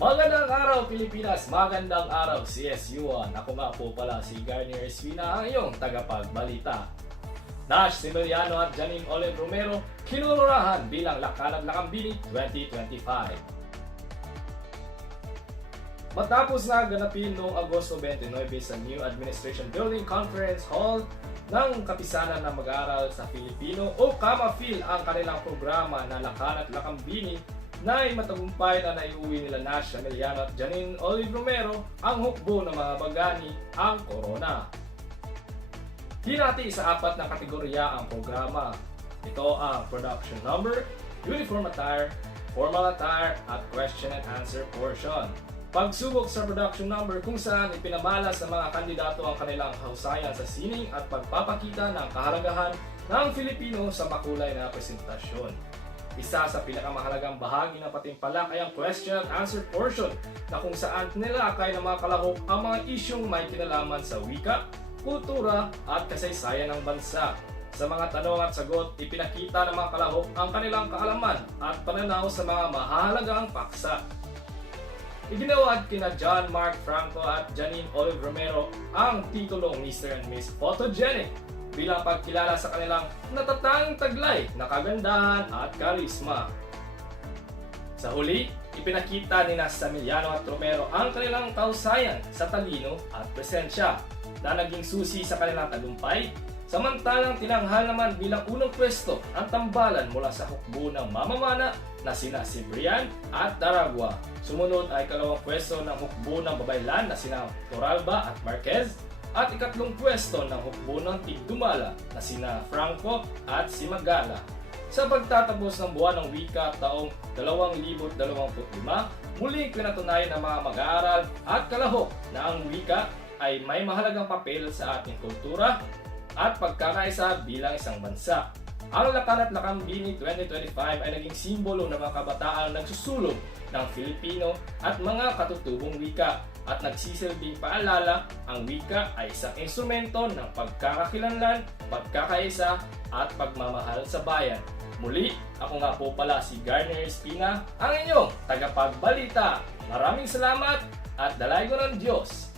Magandang araw Pilipinas, magandang araw CSU1. Ako nga po pala si Garnier Espina, ang iyong tagapagbalita. Nash Similiano at Janine Olive Romero kinurunahan bilang Lakanag Lakambini 2025. Matapos na ganapin noong Agosto 29 sa New Administration Building Conference Hall ng Kapisanan ng Mag-aaral sa Filipino o KAMAFIL ang kanilang programa na Lakanag Lakambini na ay matagumpay na naiuwi nila Nash Similiano at Janine Olive Romero ang hukbo ng mga bagani ang corona. Hinati sa 4 na kategorya ang programa. Ito ang production number, uniform attire, formal attire at question and answer portion. Pagsubok sa production number kung saan ipinamala sa mga kandidato ang kanilang kahusayan sa sining at pagpapakita ng kahalagahan ng Filipino sa makulay na presentasyon. Isa sa pinakamahalagang bahagi ng patimpalak ay ang question and answer portion na kung saan nilakay ng mga kalahok ang mga isyong may kinalaman sa wika, kultura at kasaysayan ng bansa. Sa mga tanong at sagot, ipinakita ng mga kalahok ang kanilang kaalaman at pananaw sa mga mahalagang paksa. Iginawad kina John Mark Franco at Janine Olive Romero ang titulong Mr. and Miss Photogenic bilang pagkilala sa kanilang natatanging taglay na kagandahan at karisma. Sa huli, ipinakita ni Similiano at Romero ang kanilang kahusayan sa talino at presensya na naging susi sa kanilang tagumpay, samantalang tinanghal naman bilang unang pwesto ang tambalan mula sa hukbo ng mamamana na sina Cibrian at Daragua. Sumunod ay kalawang pwesto ng hukbo ng babaylan na sina Toralba at Marquez, at ikatlong pwesto ng hukbo ng Tigdumala na sina Franco at Simagala. Sa pagtatapos ng buwan ng wika taong 2025, muling pinatunayan ng mga mag-aaral at kalahok na ang wika ay may mahalagang papel sa ating kultura at pagkakaisa bilang isang bansa. Ang Lakanag Lakambini 2025 ay naging simbolo ng mga kabataang nagsusulong ng Filipino at mga katutubong wika at nagsisilbing paalala ang wika ay isang instrumento ng pagkakakilanlan, pagkakaisa at pagmamahal sa bayan. Muli, ako nga po pala si Garnier Espina, ang inyong tagapagbalita. Maraming salamat at dalay ko ng Diyos!